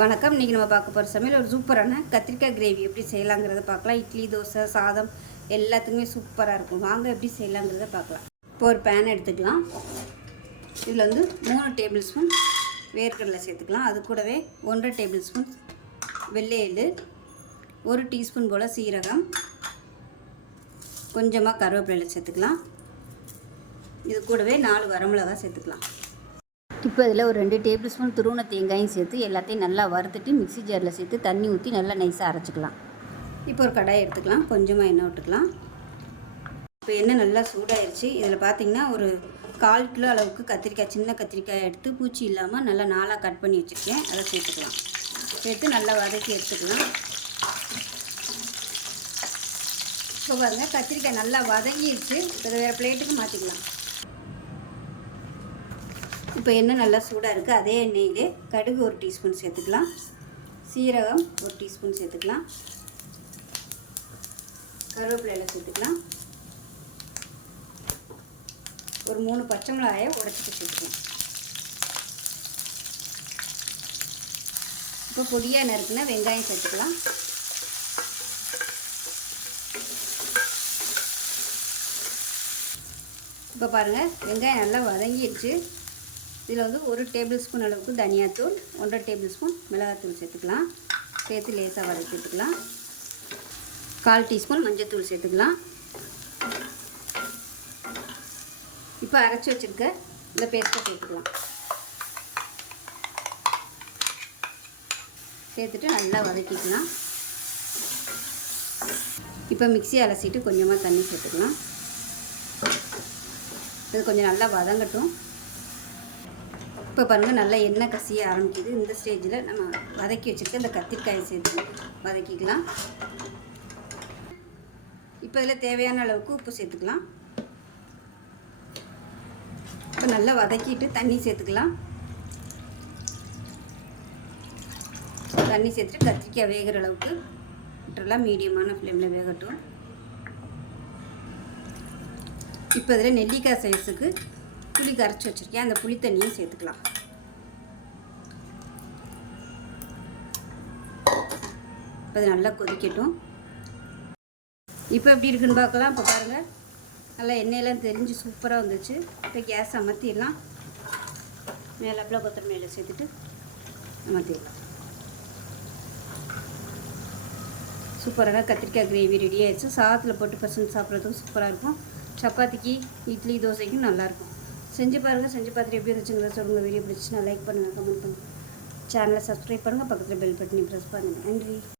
வணக்கம். இன்றைக்கி நம்ம பார்க்க போகிற சமையல் ஒரு சூப்பரான கத்திரிக்காய் கிரேவி எப்படி செய்யலாங்கிறத பார்க்கலாம். இட்லி, தோசை, சாதம் எல்லாத்துக்குமே சூப்பராக இருக்கும். வாங்க எப்படி செய்யலாங்கிறத பார்க்கலாம். இப்போ ஒரு பேன் எடுத்துக்கலாம். இதில் 3 டேபிள் ஸ்பூன் வேர்க்கடலை சேர்த்துக்கலாம். அது கூடவே 1.5 டேபிள் ஸ்பூன் வெள்ளை எள்ளு, 1 டீஸ்பூன் போல் சீரகம், கொஞ்சமாக கருவேப்பிலை சேர்த்துக்கலாம். இது கூடவே 4 வரமிளகாய் சேர்த்துக்கலாம். இப்போ இதில் ஒரு 2 டேபிள் ஸ்பூன் துருவன தேங்காயும் சேர்த்து எல்லாத்தையும் நல்லா வறுத்துட்டு மிக்ஸி ஜாரில் சேர்த்து தண்ணி ஊற்றி நல்லா நைஸாக அரைச்சிக்கலாம். இப்போ ஒரு கடாயை எடுத்துக்கலாம். கொஞ்சமாக எண்ணெய் விட்டுக்கலாம். இப்போ எண்ணெய் நல்லா சூடாயிருச்சு. இதில் பார்த்திங்கன்னா ஒரு 1/4 கிலோ அளவுக்கு கத்திரிக்காய், சின்ன கத்திரிக்காய் எடுத்து பூச்சி இல்லாமல் நல்லா 4ஆக கட் பண்ணி வச்சுருக்கேன். அதை சேர்த்துக்கலாம். சேர்த்து நல்லா வதக்கி எடுத்துக்கலாம். இப்போ பாருங்கள், கத்திரிக்காய் நல்லா வதங்கிடுச்சு. இதை வேறு பிளேட்டுக்கு மாற்றிக்கலாம். இப்போ எண்ணெய் நல்லா சூடாக இருக்குது. அதே எண்ணெயிலே கடுகு 1 டீஸ்பூன் சேர்த்துக்கலாம். சீரகம் 1 டீஸ்பூன் சேர்த்துக்கலாம். கருவேப்பிலையில் சேர்த்துக்கலாம். ஒரு 3 பச்சை மிளகாயை உடைச்சிட்டு சேர்த்துக்கலாம். இப்போ பொடியாக நறுக்குனா வெங்காயம் சேர்த்துக்கலாம். இப்போ பாருங்கள், வெங்காயம் நல்லா வதங்கிடுச்சு. இதில் 1 டேபிள் ஸ்பூன் அளவுக்கு தனியாத்தூள், 1.5 டேபிள் ஸ்பூன் மிளகாத்தூள் சேர்த்துக்கலாம். சேர்த்து லேசாக வதக்கிட்டுக்கலாம். 1/4 டீஸ்பூன் மஞ்சள் சேர்த்துக்கலாம். இப்போ அரைச்சி வச்சுருக்க இந்த பேஸ்ட்டை சேர்த்துக்கலாம். சேர்த்துட்டு நல்லா வதக்கிக்கலாம். இப்போ மிக்ஸி அலசிட்டு கொஞ்சமாக தண்ணி சேர்த்துக்கலாம். இது கொஞ்சம் நல்லா வதங்கட்டும். இப்போ பாருங்கள், நல்லா எண்ணெய் கசிய ஆரம்பிக்குது. இந்த ஸ்டேஜில் நம்ம வதக்கி வச்சுருக்க இந்த கத்திரிக்காயை சேர்த்து வதக்கிக்கலாம். இப்போ இதில் தேவையான அளவுக்கு உப்பு சேர்த்துக்கலாம். இப்போ நல்லா வதக்கிட்டு தண்ணி சேர்த்துக்கலாம். தண்ணி சேர்த்துட்டு கத்திரிக்காய் வேகிற அளவுக்கு விட்டுறலாம். மீடியமான ஃப்ளேமில் வேகட்டும். இப்போ இதில் நெல்லிக்காய் சைஸுக்கு புளி கரைச்சி வச்சுருக்கேன். அந்த புளி தண்ணியும் சேர்த்துக்கலாம். இப்போ அது நல்லா கொதிக்கட்டும். இப்போ எப்படி இருக்குன்னு பார்க்கலாம். இப்போ பாருங்கள், நல்லா எண்ணெயெல்லாம் தெரிஞ்சு சூப்பராக வந்துச்சு. இப்போ கேஸ் அமர்த்திடலாம். மேலே கொத்தமல்லியில சேர்த்துட்டு அமர்த்திடலாம். சூப்பராக கத்திரிக்காய் கிரேவி ரெடி ஆகிடுச்சு. சாதத்தில் போட்டு பசங்க சாப்பிட்றதுக்கும் சூப்பராக இருக்கும். சப்பாத்திக்கு, இட்லி, தோசைக்கும் நல்லாயிருக்கும். செஞ்சு பாருங்கள். செஞ்சு பார்த்துட்டு எப்படி இருந்துச்சுங்கிறத சொல்லுங்கள். வீடியோ பிடிச்சிச்சுன்னா லைக் பண்ணுங்கள், கமெண்ட் பண்ணுங்கள். சேனலை சப்ஸ்கிரைப் பண்ணுங்கள். பக்கத்தில் பெல் பட்டனை ப்ரெஸ் பண்ணுங்கள். நன்றி.